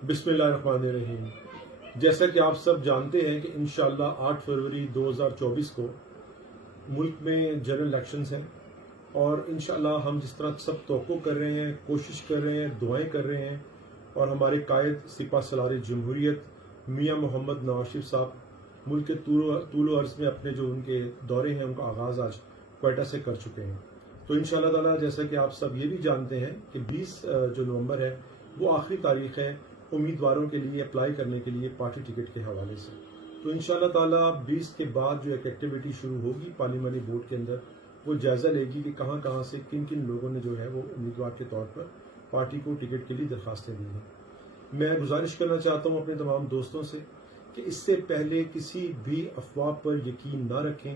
बिस्मिल्लाहिर्रहमानिर्रहीम। जैसा कि आप सब जानते हैं कि इंशाअल्लाह 8 फरवरी 2024 को मुल्क में जनरल इलेक्शंस हैं और इंशाअल्लाह हम जिस तरह सब तवक्को कर रहे हैं, कोशिश कर रहे हैं, दुआएं कर रहे हैं और हमारे कायद सिपा सलार जमहूरियत मियां मोहम्मद नवाज शरीफ साहब मुल्क के तूल अर्ज में अपने जो उनके दौरे हैं उनका आगाज़ आज क्वेटा से कर चुके हैं। तो इंशाअल्लाह ताला जैसा कि आप सब ये भी जानते हैं कि 20 जो नवंबर है वो आखिरी तारीख है उम्मीदवारों के लिए अप्लाई करने के लिए पार्टी टिकट के हवाले से। तो इंशाअल्लाह ताला 20 के बाद जो एक एक्टिविटी शुरू होगी पार्लियामानी बोर्ड के अंदर, वो जायज़ा लेगी कि कहाँ कहाँ से किन किन लोगों ने जो है वो उम्मीदवार के तौर पर पार्टी को टिकट के लिए दरखास्तें दी हैं। मैं गुजारिश करना चाहता हूँ अपने तमाम दोस्तों से कि इससे पहले किसी भी अफवाह पर यकीन ना रखें।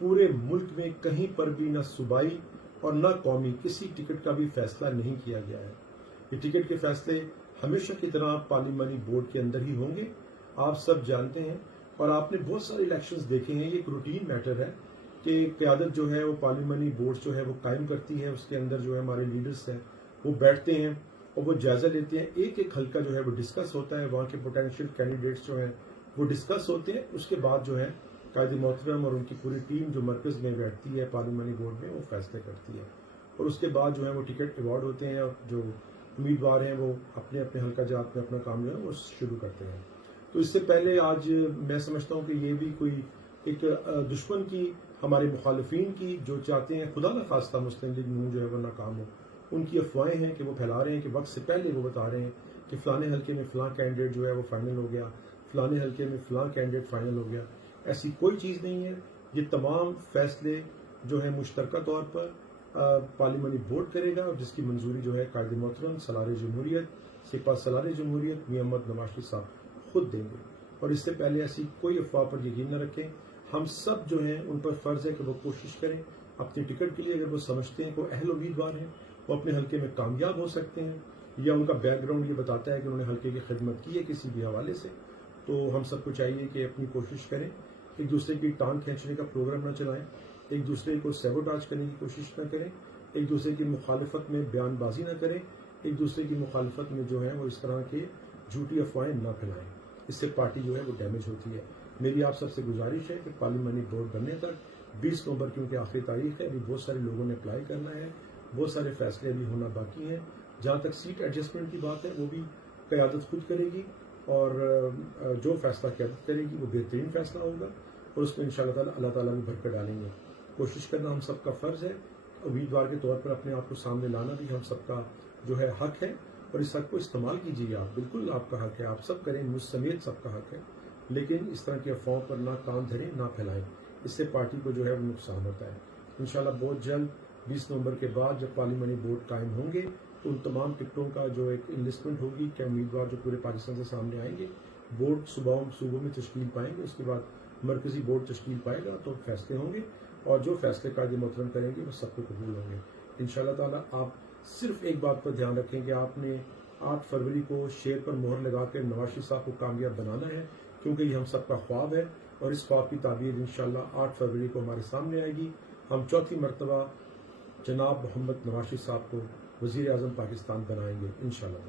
पूरे मुल्क में कहीं पर भी न सूबाई और न कौमी किसी टिकट का भी फैसला नहीं किया गया है। ये टिकट के फैसले हमेशा की तरह पार्लियामानी बोर्ड के अंदर ही होंगे, आप सब जानते हैं। और आपने बहुत सारे इलेक्शंस देखे हैं, ये एक रूटीन मैटर है कि क़यादत जो है वो पार्लियामानी बोर्ड जो है वो कायम करती है, उसके अंदर जो है हमारे लीडर्स हैं वो बैठते हैं और वो जायज़ा लेते हैं। एक एक हल्का जो है वो डिस्कस होता है, वहाँ के पोटेंशियल कैंडिडेट्स जो हैं वो डिस्कस होते हैं। उसके बाद जो है कायद मोहतरम और उनकी पूरी टीम जो मरकज़ में बैठती है पार्लियामानी बोर्ड में वो फैसले करती है और उसके बाद जो है वो टिकट अवार्ड होते हैं और जो उम्मीदवार हैं वो अपने अपने हल्का जात में अपना काम जो है वो शुरू करते हैं। तो इससे पहले आज मैं समझता हूँ कि ये भी कोई एक दुश्मन की, हमारे मुखालिफिन की, जो चाहते हैं खुदा न खास्ता मुस्लिम लीग नून जो है वो नाकाम हो, उनकी अफवाहें हैं कि वो फैला रहे हैं कि वक्त से पहले वो बता रहे हैं कि फ़लाने हल्के में फ़लाँ कैंडिडेट जो है वो फाइनल हो गया, फ़लाने हल्के में फ़लाँ कैंडिडेट फाइनल हो गया। ऐसी कोई चीज़ नहीं है। ये तमाम फैसले जो है मुश्तरका तौर पर पार्लियामानी बोर्ड करेगा और जिसकी मंजूरी जो है कायद मोहतरम सलार जमहूरियत सिपा सलार जमहूरियत मियां मोहम्मद नवाज शरीफ साहब खुद देंगे। और इससे पहले ऐसी कोई अफवाह पर यकीन न रखें। हम सब जो हैं उन पर फ़र्ज़ है कि वो कोशिश करें अपने टिकट के लिए। अगर वो समझते हैं कि वो अहल उम्मीदवार हैं, वो अपने हल्के में कामयाब हो सकते हैं या उनका बैकग्राउंड ये बताता है कि उन्होंने हल्के की खिदमत की है किसी भी हवाले से, तो हम सबको चाहिए कि अपनी कोशिश करें, एक दूसरे की टांग खींचने का प्रोग्राम न चलाएं, एक दूसरे को सैबोटाज करने की कोशिश न करें, एक दूसरे की मुखालफत में बयानबाजी न करें, एक दूसरे की मुखालफत में जो है वो इस तरह के झूठी अफवाहें न फैलाएं। इससे पार्टी जो है वो डैमेज होती है। मेरी आप सबसे गुजारिश है कि पार्लियामानी बोर्ड बनने तक 20 नवंबर क्योंकि आखिरी तारीख है, अभी बहुत सारे लोगों ने अप्लाई करना है, बहुत सारे फैसले अभी होना बाकी हैं। जहाँ तक सीट एडजस्टमेंट की बात है वो भी क़यादत खुद करेगी और जो फैसला क़यादत करेगी वो बेहतरीन फैसला होगा और उसमें इंशाअल्लाह ताला अल्लाह ताला भी बरकत डालेंगे। कोशिश करना हम सबका फ़र्ज़ है। उम्मीदवार के तौर पर अपने आप को सामने लाना भी हम सबका जो है हक है और इस हक को इस्तेमाल कीजिए। आप बिल्कुल आपका हक है, आप सब करें, मुझ समेत सबका हक है। लेकिन इस तरह की अफवाहों पर ना कान धरें ना फैलाएं, इससे पार्टी को जो है वो नुकसान होता है। इंशाल्लाह बहुत जल्द 20 नवंबर के बाद जब पार्लियामानी बोर्ड कायम होंगे तो उन तमाम टिकटों का जो एक इन्वेस्टमेंट होगी, क्या उम्मीदवार जो पूरे पाकिस्तान से सामने आएंगे, बोर्ड सूबों में तश्कील पाएंगे, उसके बाद मरकजी बोर्ड तश्कील पाएगा तो फैसले होंगे और जो फैसले कायद मोहतरम करेंगे वो सबको कबूल होंगे इंशाअल्लाह ताला। आप सिर्फ एक बात पर ध्यान रखें कि आपने 8 फरवरी को शेर पर मोहर लगाकर नवाज शरीफ साहब को कामयाब बनाना है, क्योंकि ये हम सबका ख्वाब है और इस ख्वाब की ताबीर इंशाअल्लाह 8 फरवरी को हमारे सामने आएगी। हम चौथी मरतबा जनाब मोहम्मद नवाज शरीफ साहब को वज़ीर आज़म पाकिस्तान बनाएंगे इंशाअल्लाह।